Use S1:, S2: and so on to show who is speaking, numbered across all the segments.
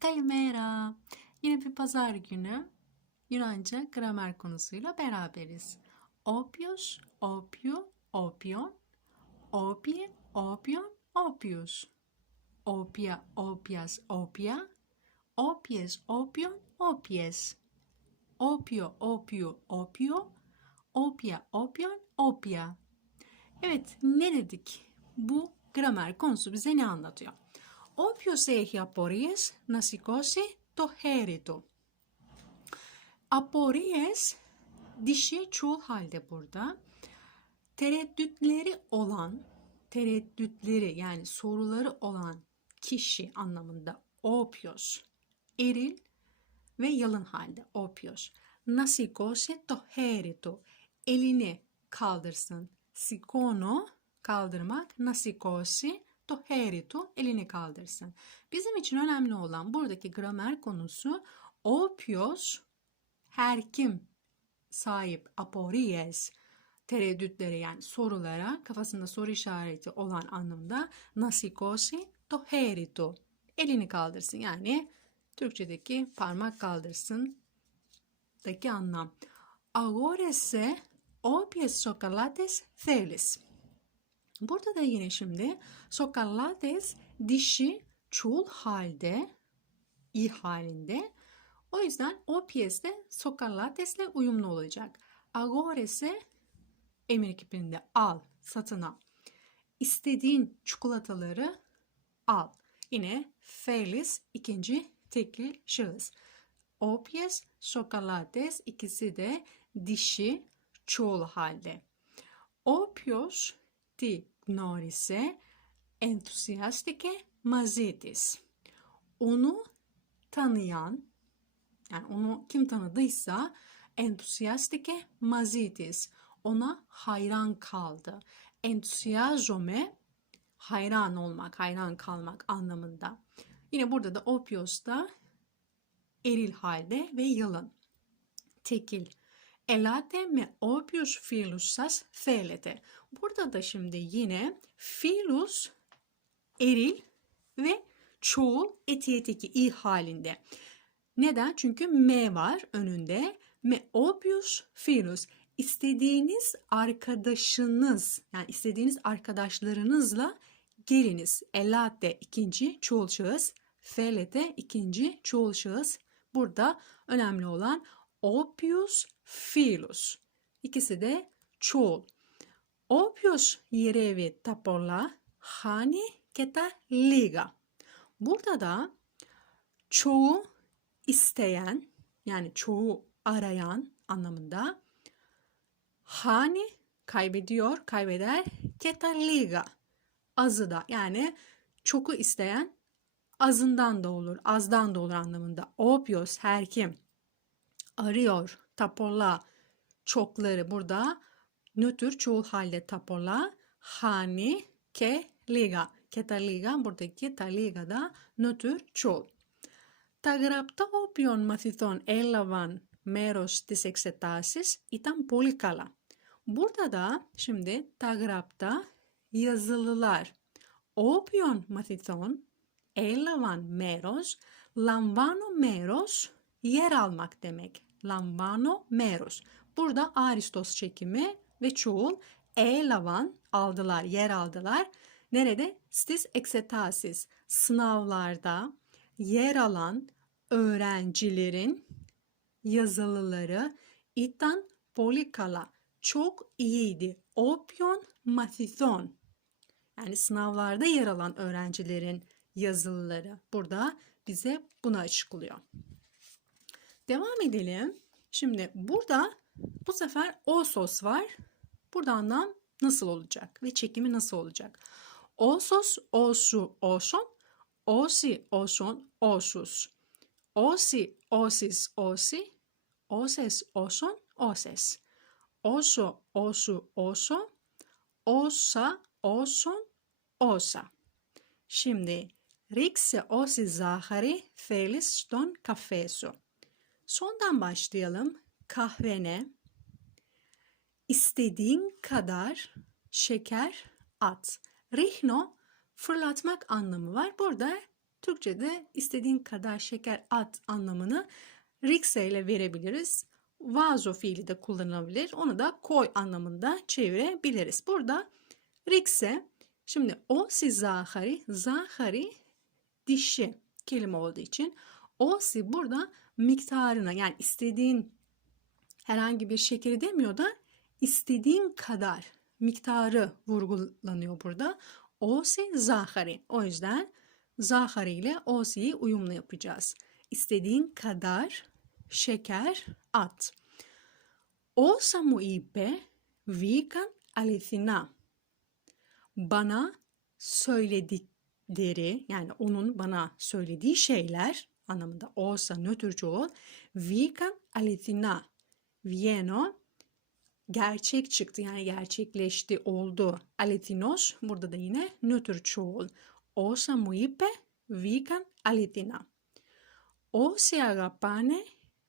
S1: Kalimera. Yine bir pazar günü Yunanca gramer konusuyla beraberiz. Opios, opio, opion, opie, opion, opius. Opia, opias, opia, opies, opion, opies. Opio, opio, opio, opia, opion, opia. Evet, ne dedik? Bu gramer konusu bize ne anlatıyor? Όποιος έχει απορίες να σηκώσει το χέρι του. Apories dişi çoğul halde burada. Tereddütleri olan, tereddütleri yani soruları olan kişi anlamında opios, eril ve yalın halde opios. Να σηκώσει το χέρι του. Elini kaldırsın. Sikono kaldırmak. Να σηκώσει το χέρι του. Elini kaldırsın. Bizim için önemli olan buradaki gramer konusu opios her kim sahip apories tereddütleri yani sorulara kafasında soru işareti olan anlamda nasikosi to heritu elini kaldırsın yani Türkçedeki parmak kaldırsın daki anlam. Agorese opies sokalates thelis. Burada da yine şimdi sokallates dişi çoğul halde i halinde. O yüzden o piyeste sokallatesle uyumlu olacak. Agor ise emir ekipinde al, satın al. İstediğin çikolataları al. Yine felis ikinci tekli şahıs. Opies, şokolates ikisi de dişi çoğul halde. Opios di γνώρισε ενθουσιάστηκε μαζί της. Onu tanıyan, yani onu kim tanıdıysa entusiastike mazitis. Ona hayran kaldı. Entusiazome hayran olmak, hayran kalmak anlamında. Yine burada da opios da eril halde ve yalın. Tekil. Elate me opios filus sas θέλετε. Burada da şimdi yine filus eril ve çoğul etiyeteki i halinde. Neden? Çünkü M var önünde. Me opius filus. İstediğiniz arkadaşınız yani istediğiniz arkadaşlarınızla geliniz. Elate ikinci çoğul şahıs. Felete ikinci çoğul şahıs. Burada önemli olan opius filus. İkisi de çoğul. Όποιος γυρεύει τα πολλά χάνει και τα λίγα. Burada da çoğu isteyen yani çoğu arayan anlamında hani kaybediyor, kaybeder και τα λίγα. Azı da yani çoku isteyen azından da olur, azdan da olur anlamında. Opios her kim arıyor, tapolla çokları burada nötr çoğul halde tapola hani ke liga. Και τα λίγα, buradaki τα λίγα da nötr çoğul. Τα γραπτά όποιων μαθητών έλαβαν μέρος στις εξετάσεις ήταν πολύ καλά. Burada da şimdi τα γραπτά yazılılar. Όποιων μαθητών έλαβαν μέρος, λαμβάνω μέρος, yer almak demek. Lambano meros. Burada Aristos çekimi ve çoğul elavan aldılar, yer aldılar. Nerede? Stis exetasis. Sınavlarda yer alan öğrencilerin yazılıları itan polikala çok iyiydi. Opyon mathithon. Yani sınavlarda yer alan öğrencilerin yazılıları. Burada bize bunu açıklıyor. Devam edelim. Şimdi burada bu sefer osos var. Burada anlam nasıl olacak ve çekimi nasıl olacak? Osos, osu, oson, osi, oson, osus. Osi, osis, osi, oses, oson, oses. Oso, osu, oso, osa, oson, osa. Şimdi ρίξε όση ζάχαρη θέλεις στον καφέ σου. Sondan başlayalım. Kahvene istediğin kadar şeker at. Rihno fırlatmak anlamı var. Burada Türkçe'de istediğin kadar şeker at anlamını rikse ile verebiliriz. Vazo fiili de kullanılabilir. Onu da koy anlamında çevirebiliriz. Burada rikse, şimdi o si zahari, zahari dişi kelime olduğu için o si burada miktarına yani istediğin herhangi bir şekeri demiyor da istediğin kadar miktarı vurgulanıyor burada. Osi zahari. O yüzden zahari ile osi'yi uyumlu yapacağız. İstediğin kadar şeker at. Όσα μου είπε βγήκαν αληθινά. Bana söyledikleri yani onun bana söylediği şeyler anlamında olsa nötr çoğul βγήκαν αληθινά. Vieno gerçek çıktı yani gerçekleşti oldu. Aletinos burada da yine nötr çoğul. Όσα μου είπε βγήκαν αληθινά. Όσοι αγαπάνε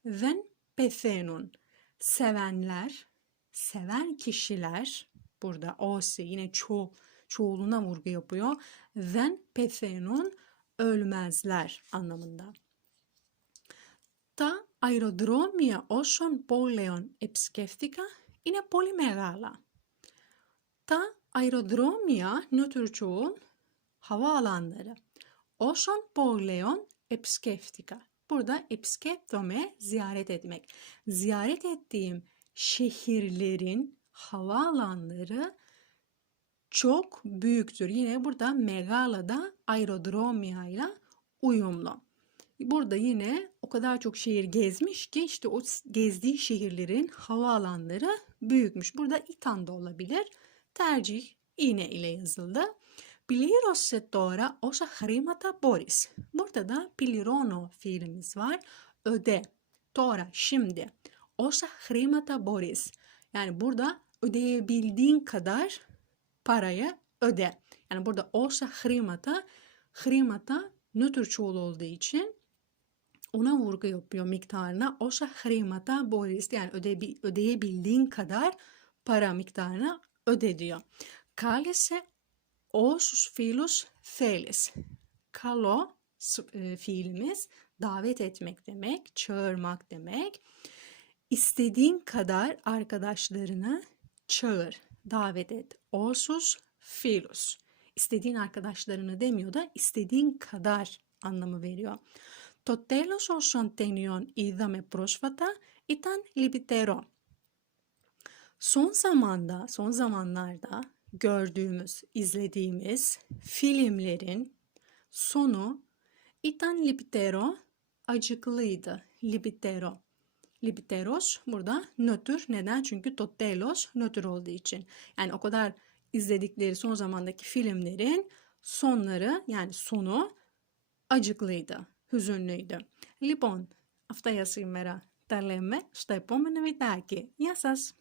S1: δεν πεθαίνουν. Sevenler, seven kişiler burada osi yine ço çoğuluna vurgu yapıyor. Δεν πεθαίνουν ölmezler anlamında. Τα αεροδρόμια όσων πόλεων επισκέφθηκα είναι πολύ μεγάλα. Τα aerodromya nötr çoğul havaalanları. Όσων πόλεων επισκέφθηκα. Burada επισκέπτομαι ziyaret etmek. Ziyaret ettiğim şehirlerin havaalanları çok büyüktür. Yine burada Megala'da aerodromya ile uyumlu. Burada yine o kadar çok şehir gezmiş ki işte o gezdiği şehirlerin havaalanları büyükmüş. Burada İtan da olabilir. Tercih iğne ile yazıldı. Πλήρωσε τώρα όσα χρήματα μπορείς. Burada da πληρώνω fiilimiz var. Öde. Τώρα, şimdi. Όσα χρήματα μπορείς. Yani burada ödeyebildiğin kadar parayı öde. Yani burada όσα χρήματα, χρήματα nötr çoğul olduğu için ona vurgu yapıyor miktarına. Όσα χρήματα μπορείς. Yani öde, ödeyebildiğin kadar para miktarına öde diyor. Κάλεσε όσους φίλους θέλεις. Kalo e, fiilimiz davet etmek demek, çağırmak demek. İstediğin kadar arkadaşlarını çağır, davet et. Osus filus. İstediğin arkadaşlarını demiyor da istediğin kadar anlamı veriyor. Το τέλος όσων ταινιών είδαμε πρόσφατα ήταν λυπητερό. Son zamanda, son zamanlarda gördüğümüz, izlediğimiz filmlerin sonu itan lipitero acıklıydı. Lipitero. Lipiteros burada nötr. Neden? Çünkü totelos nötr olduğu için. Yani o kadar izledikleri son zamandaki filmlerin sonları yani sonu acıklıydı, Hüzünlüydü. Λοιπόν, αυτά για σήμερα. Τα λέμε στο επόμενο βιντεάκι. Γεια σας!